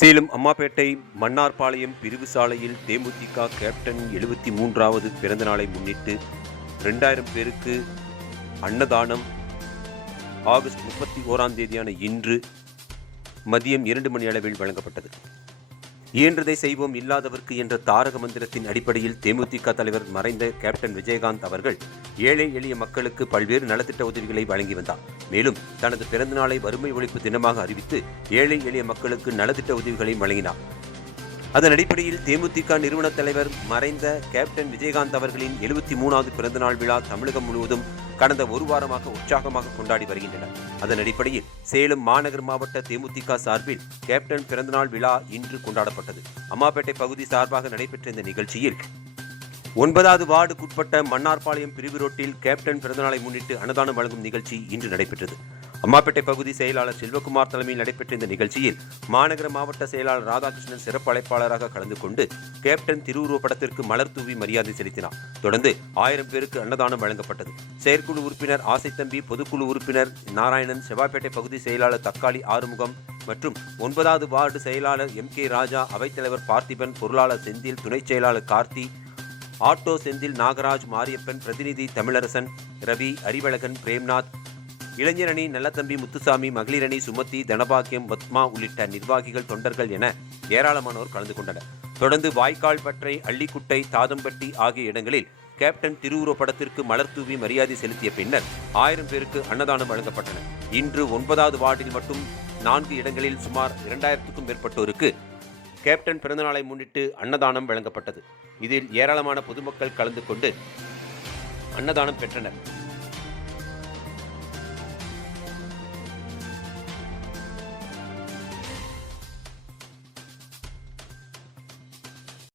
சேலம் அம்மாபேட்டை மன்னார்பாளையம் பிரிவு சாலையில் தேமுதிக கேப்டன் 73வது பிறந்தநாளை முன்னிட்டு 2000 பேருக்கு அன்னதானம் ஆகஸ்ட் 31ஆம் தேதியான இன்று மதியம் 2 மணி அளவில் வழங்கப்பட்டது. இயன்றதை செய்வோம் இல்லாதவர்க்கு என்ற தாரக மந்திரத்தின் அடிப்படையில் தேமுதிக தலைவர் மறைந்த கேப்டன் விஜயகாந்த் அவர்கள் ஏழை எளிய மக்களுக்கு பல்வேறு நலத்திட்ட உதவிகளை வழங்கி வந்தார். மேலும் தனது பிறந்தநாளை வறுமை ஒழிப்பு தினமாக அறிவித்து ஏழை எளிய மக்களுக்கு நலத்திட்ட உதவிகளை வழங்கினார். அதன் அடிப்படையில் தேமுதிக நிறுவன தலைவர் மறைந்த கேப்டன் விஜயகாந்த் அவர்களின் 73வது பிறந்தநாள் விழா தமிழகம் முழுவதும் கடந்த ஒரு வாரமாக உற்சாகமாக கொண்டாடி வருகின்றனர். அதன் அடிப்படையில் சேலம் மாநகர் மாவட்ட தேமுதிக சார்பில் கேப்டன் பிறந்தநாள் விழா இன்று கொண்டாடப்பட்டது. அம்மாபேட்டை பகுதி சார்பாக நடைபெற்ற இந்த நிகழ்ச்சியில் 9வது வார்டுக்குட்பட்ட மன்னார்பாளையம் பிரிவு ரோட்டில் கேப்டன் பிறந்தநாளை முன்னிட்டு அன்னதானம் வழங்கும் நிகழ்ச்சி இன்று நடைபெற்றது. அம்மாபேட்டை பகுதி செயலாளர் செல்வகுமார் தலைமையில் நடைபெற்ற இந்த நிகழ்ச்சியில் மாநகர மாவட்ட செயலாளர் ராதாகிருஷ்ணன் சிறப்பு அழைப்பாளராக கலந்து கொண்டு கேப்டன் திருவுருவ படத்திற்கு மலர் தூவி மரியாதை செலுத்தினார். தொடர்ந்து 1000 பேருக்கு அன்னதானம் வழங்கப்பட்டது. செயற்குழு உறுப்பினர் ஆசைத்தம்பி, பொதுக்குழு உறுப்பினர் நாராயணன், செவ்வாய்ப்பேட்டை பகுதி செயலாளர் தக்காளி ஆறுமுகம் மற்றும் 9வது வார்டு செயலாளர் MK ராஜா, அவைத்தலைவர் பார்த்திபன், பொருளாளர் செந்தில், துணை செயலாளர் கார்த்தி, ஆட்டோ செந்தில், நாகராஜ், மாரியப்பன், பிரதிநிதி தமிழரசன், ரவி, அறிவழகன், பிரேம்நாத், இளைஞரணி நல்லதம்பி, முத்துசாமி, மகளிரணி சுமதி, தனபாக்கியம், பத்மா உள்ளிட்ட நிர்வாகிகள், தொண்டர்கள் என ஏராளமானோர் கலந்து கொண்டனர். தொடர்ந்து வாய்க்கால்பற்றை, அள்ளிக்குட்டை, தாதம்பட்டி ஆகிய இடங்களில் கேப்டன் திருவுருவ படத்திற்கு மலர் தூவி மரியாதை செலுத்திய பின்னர் 1000 பேருக்கு அன்னதானம் வழங்கப்பட்டன. இன்று 9வது வார்டில் மட்டும் 4 இடங்களில் சுமார் 2000க்கும் மேற்பட்டோருக்கு கேப்டன் பிறந்தநாளை முன்னிட்டு அன்னதானம் வழங்கப்பட்டது. இதில் ஏராளமான பொதுமக்கள் கலந்து கொண்டு அன்னதானம் பெற்றனர்.